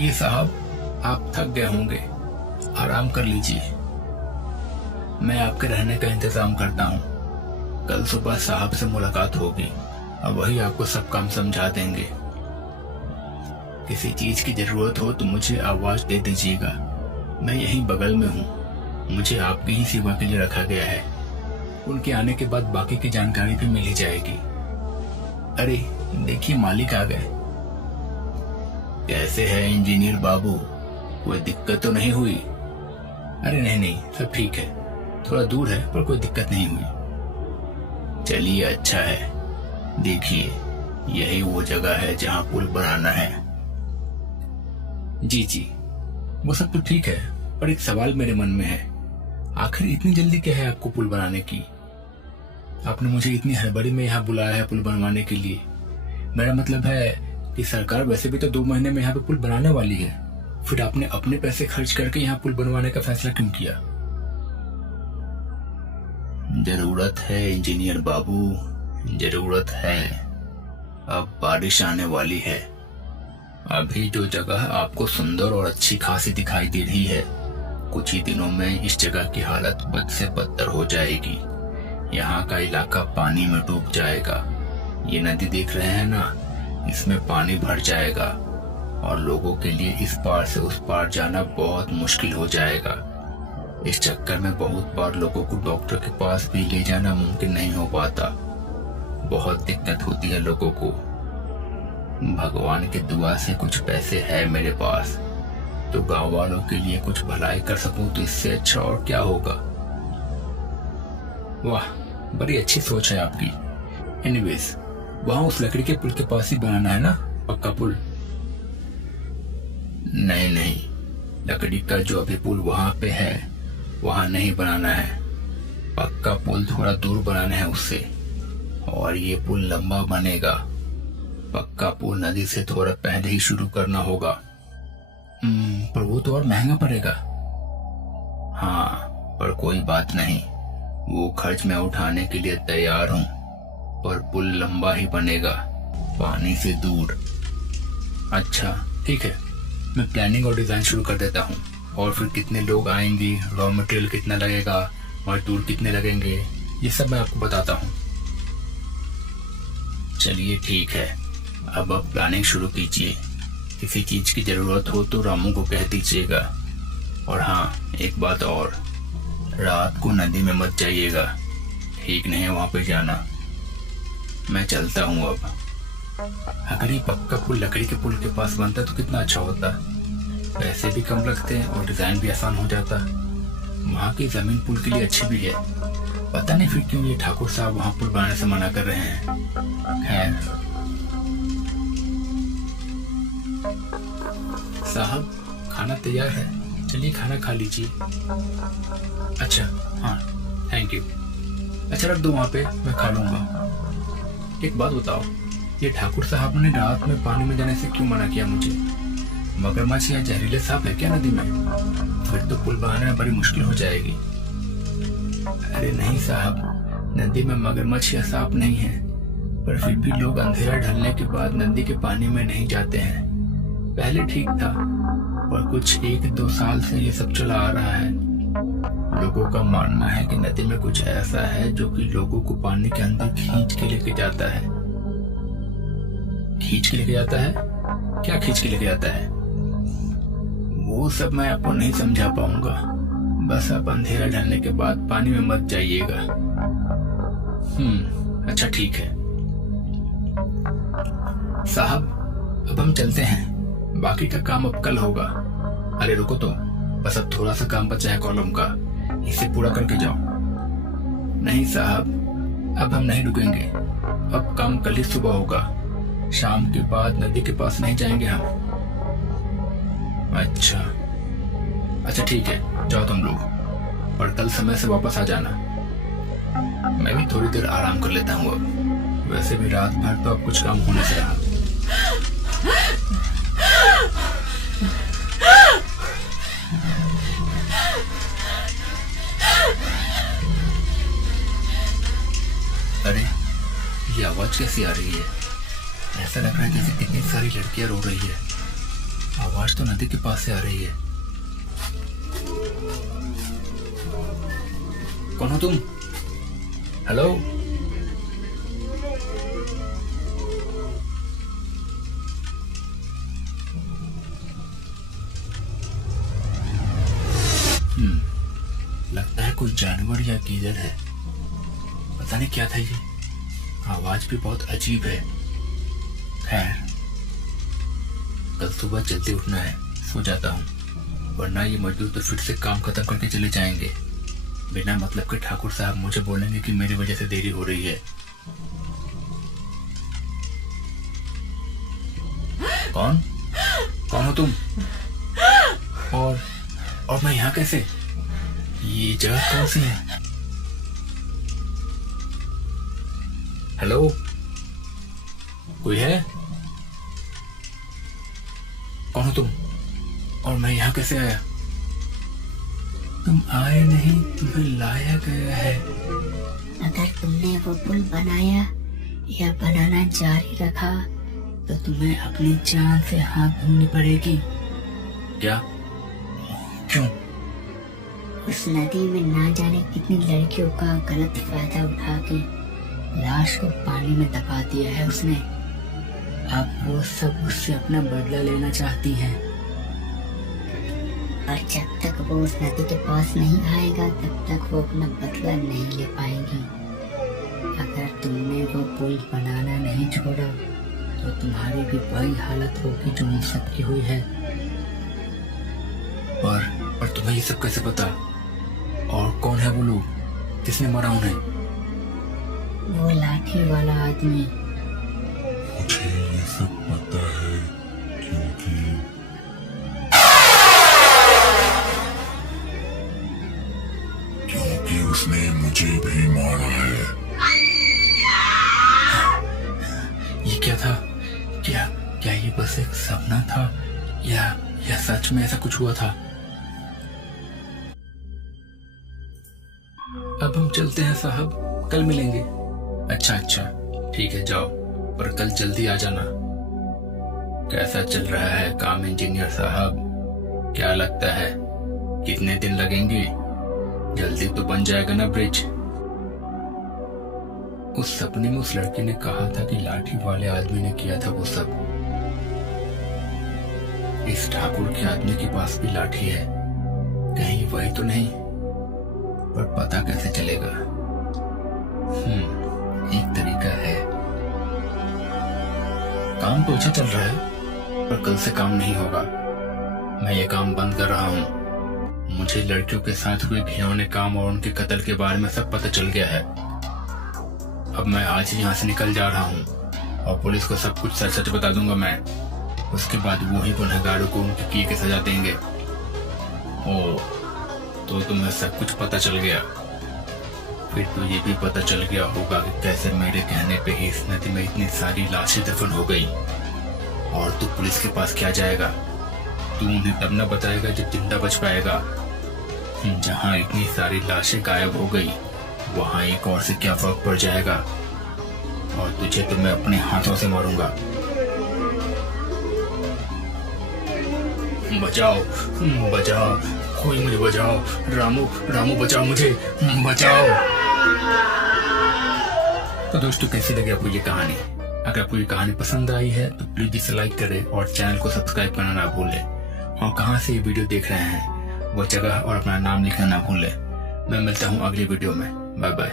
आइए साहब, आप थक गए होंगे, आराम कर लीजिए। मैं आपके रहने का इंतजाम करता हूँ। कल सुबह साहब से मुलाकात होगी और वही आपको सब काम समझा देंगे। किसी चीज की जरूरत हो तो मुझे आवाज दे दीजिएगा, मैं यहीं बगल में हूँ। मुझे आपकी ही सेवा के लिए रखा गया है। उनके आने के बाद बाकी की जानकारी भी मिल ही जाएगी। अरे देखिए, मालिक आ गए। कैसे है इंजीनियर बाबू, कोई दिक्कत तो नहीं हुई? अरे नहीं नहीं, सब ठीक है। थोड़ा दूर है पर कोई दिक्कत नहीं हुई। चलिए अच्छा है। देखिए, यही वो जगह है जहाँ पुल बनाना है। जी जी, वो सब तो ठीक है, पर एक सवाल मेरे मन में है। आखिर इतनी जल्दी क्या है आपको पुल बनाने की? आपने मुझे इतनी हड़बड़ी में यहाँ बुलाया है पुल बनवाने के लिए। मेरा मतलब है कि सरकार वैसे भी तो 2 महीने में यहाँ पे पुल बनाने वाली है, फिर आपने अपने पैसे खर्च करके यहाँ पुल बनवाने का फैसला क्यों किया? जरूरत है इंजीनियर बाबू, जरूरत है। अब बारिश आने वाली है। अभी जो जगह आपको सुंदर और अच्छी खासी दिखाई दे रही है, कुछ ही दिनों में इस जगह की हालत बद से बदतर हो जाएगी। यहाँ का इलाका पानी में डूब जाएगा। ये नदी देख रहे हैं ना, इसमें पानी भर जाएगा और लोगों के लिए इस पार से उस पार जाना बहुत मुश्किल हो जाएगा। इस चक्कर में बहुत बार लोगों को डॉक्टर के पास भी ले जाना मुमकिन नहीं हो पाता। बहुत दिक्कत होती है लोगों को। भगवान की दुआ से कुछ पैसे है मेरे पास, तो गांव वालों के लिए कुछ भलाई कर सकूं तो इससे अच्छा और क्या होगा। वाह, बड़ी अच्छी सोच है आपकी। एनीवेज, वहां उस लकड़ी के पुल के पास ही बनाना है ना पक्का पुल? नहीं नहीं, लकड़ी का जो अभी पुल वहां पे है वहां नहीं बनाना है। पक्का पुल थोड़ा दूर बनाना है उससे, और ये पुल लंबा बनेगा। पक्का पुल नदी से थोड़ा पहले ही शुरू करना होगा। पर वो तो और महंगा पड़ेगा। हाँ, पर कोई बात नहीं, वो खर्च मैं उठाने के लिए तैयार हूँ। पर पुल लंबा ही बनेगा, पानी से दूर। अच्छा ठीक है, मैं प्लानिंग और डिजाइन शुरू कर देता हूँ। और फिर कितने लोग आएंगे, रॉ मटेरियल कितना लगेगा, मजदूर कितने लगेंगे, ये सब मैं आपको बताता हूँ। चलिए ठीक है, अब आप प्लानिंग शुरू कीजिए। किसी चीज की जरूरत हो तो रामू को कह दीजिएगा। और हाँ, एक बात और, रात को नदी में मत जाइएगा, ठीक नहीं है वहां पे जाना। मैं चलता हूँ अब। अगर ये पक्का पुल लकड़ी के पुल के पास बनता तो कितना अच्छा होता। पैसे भी कम लगते हैं और डिजाइन भी आसान हो जाता। वहाँ की जमीन पुल के लिए अच्छी भी है। पता नहीं फिर क्यों ये ठाकुर साहब वहाँ पुल बनाने से मना कर रहे हैं। खैर, साहब खाना तैयार है, चलिए खाना खा लीजिए। अच्छा हाँ, थैंक यू। अच्छा रख दो वहाँ पे, मैं खा लूंगा। एक बात बताओ, ये ठाकुर साहब ने रात में पानी में जाने से क्यों मना किया मुझे? मगरमच्छ या जहरीले सांप है क्या नदी में? फिर तो पुल बनाने में बड़ी मुश्किल हो जाएगी। अरे नहीं साहब, नदी में मगरमच्छ या सांप नहीं है, पर फिर भी लोग अंधेरा ढलने के बाद नदी के पानी में नहीं जाते हैं। पहले ठीक था, पर कुछ 1-2 साल से ये सब चला आ रहा है। लोगों का मानना है कि नदी में कुछ ऐसा है जो कि लोगों को पानी के अंदर खींच के लेके जाता है। खींच के लेके जाता है? क्या खींच के लेके जाता है? वो सब मैं आपको नहीं समझा पाऊंगा। बस आप अंधेरा ढलने के बाद पानी में मत जाइएगा। अच्छा ठीक है साहब, अब हम चलते हैं। बाकी का काम अब कल होगा। अरे रुको तो, बस अब थोड़ा सा काम बचा है कॉलम का, इसे पूरा करके जाओ। नहीं साहब, अब हम नहीं रुकेंगे। अब काम कल ही सुबह होगा। शाम के बाद नदी के पास नहीं जाएंगे हम। अच्छा ठीक है, जाओ तुम लोग, पर कल समय से वापस आ जाना। मैं भी थोड़ी देर आराम कर लेता हूँ अब। वैसे भी रात भर तो अब कुछ काम होने से रहा। अरे ये आवाज कैसी आ रही है? ऐसा लग रहा है जैसे कितनी सारी लड़कियां रो रही है। आवाज आवाज तो नदी के पास से आ रही है। कौन हो तुम? हेलो? लगता है कोई जानवर या गीदड़ है। पता नहीं क्या था ये, आवाज भी बहुत अजीब है। खैर, कल सुबह जल्दी उठना है, सो जाता हूँ, वरना ये मजदूर तो फिर से काम खत्म करके चले जाएंगे। बिना मतलब के ठाकुर साहब मुझे बोलेंगे कि मेरी वजह से देरी हो रही है। कौन हो तुम? और मैं यहाँ कैसे? ये जगह कौन सी है? हेलो, कोई है? कौन हो तुम? और मैं यहाँ कैसे आया? तुम आए नहीं, तुम्हें लाया गया है। अगर तुमने वो पुल बनाया या बनाना जारी रखा तो तुम्हें अपनी जान से हाथ धोनी पड़ेगी। क्या? क्यों? उस नदी में ना जाने कितनी लड़कियों का गलत फायदा उठा के लाश को पानी में दबा दिया है उसने। अब वो सब उससे अपना बदला लेना चाहती हैं। और जब तक वो उस नदी के पास नहीं आएगा तब तक वो अपना बदला नहीं ले पाएगी। अगर तुमने वो पुल बनाना नहीं छोड़ा तो तुम्हारी भी वही हालत होगी जो उन सबकी हुई है। पर तुम्हें ये सब कैसे पता? और कौन है वो लोग? किसने मारा उन्हें? वो लाठी वाला आदमी। मुझे ये सब पता है क्योंकि उसने मुझे भी मारा है। ये क्या था? क्या ये बस एक सपना था या सच में ऐसा कुछ हुआ था? अब हम चलते हैं साहब, कल मिलेंगे। अच्छा, ठीक है, जाओ, पर कल जल्दी आ जाना। कैसा चल रहा है काम इंजीनियर साहब? क्या लगता है कितने दिन लगेंगे? जल्दी तो बन जाएगा ना ब्रिज? उस सपने में उस लड़के ने कहा था कि लाठी वाले आदमी ने किया था वो सब। इस ठाकुर के आदमी के पास भी लाठी है, कहीं वही तो नहीं? पर पता कैसे चलेगा? एक तरीका है। काम तो अच्छा चल रहा है, पर कल से काम नहीं होगा। मैं ये काम बंद कर रहा हूँ। मुझे लड़कियों के साथ हुए घिनौने काम और उनके कत्ल के बारे में सब पता चल गया है। अब मैं आज ही यहाँ से निकल जा रहा हूँ और पुलिस को सब कुछ सच बता दूंगा मैं। उसके बाद वो ही गुनहगारों को उनके किए की सजा देंगे। तो तुम्हें सब कुछ पता चल गया? फिर तो ये भी पता चल गया होगा कि कैसे मेरे कहने पे ही इस नदी में इतनी सारी लाशें दफन हो गई। और तू पुलिस के पास क्या जाएगा? तू उन्हें तब न बताएगा जब जिंदा बच पाएगा। जहाँ इतनी सारी लाशें गायब हो गई वहाँ एक और से क्या फर्क पड़ जाएगा? और तुझे तो मैं अपने हाथों से मारूंगा। बचाओ, कोई मुझे बचाओ। रामू बचाओ, मुझे बचाओ। तो दोस्तों, कैसी लगी आपको ये कहानी? अगर आपको ये कहानी पसंद आई है तो प्लीज इसे लाइक करें और चैनल को सब्सक्राइब करना ना भूलें। और कहाँ से ये वीडियो देख रहे हैं वो जगह और अपना नाम लिखना ना भूलें। मैं मिलता हूँ अगली वीडियो में। Bye bye.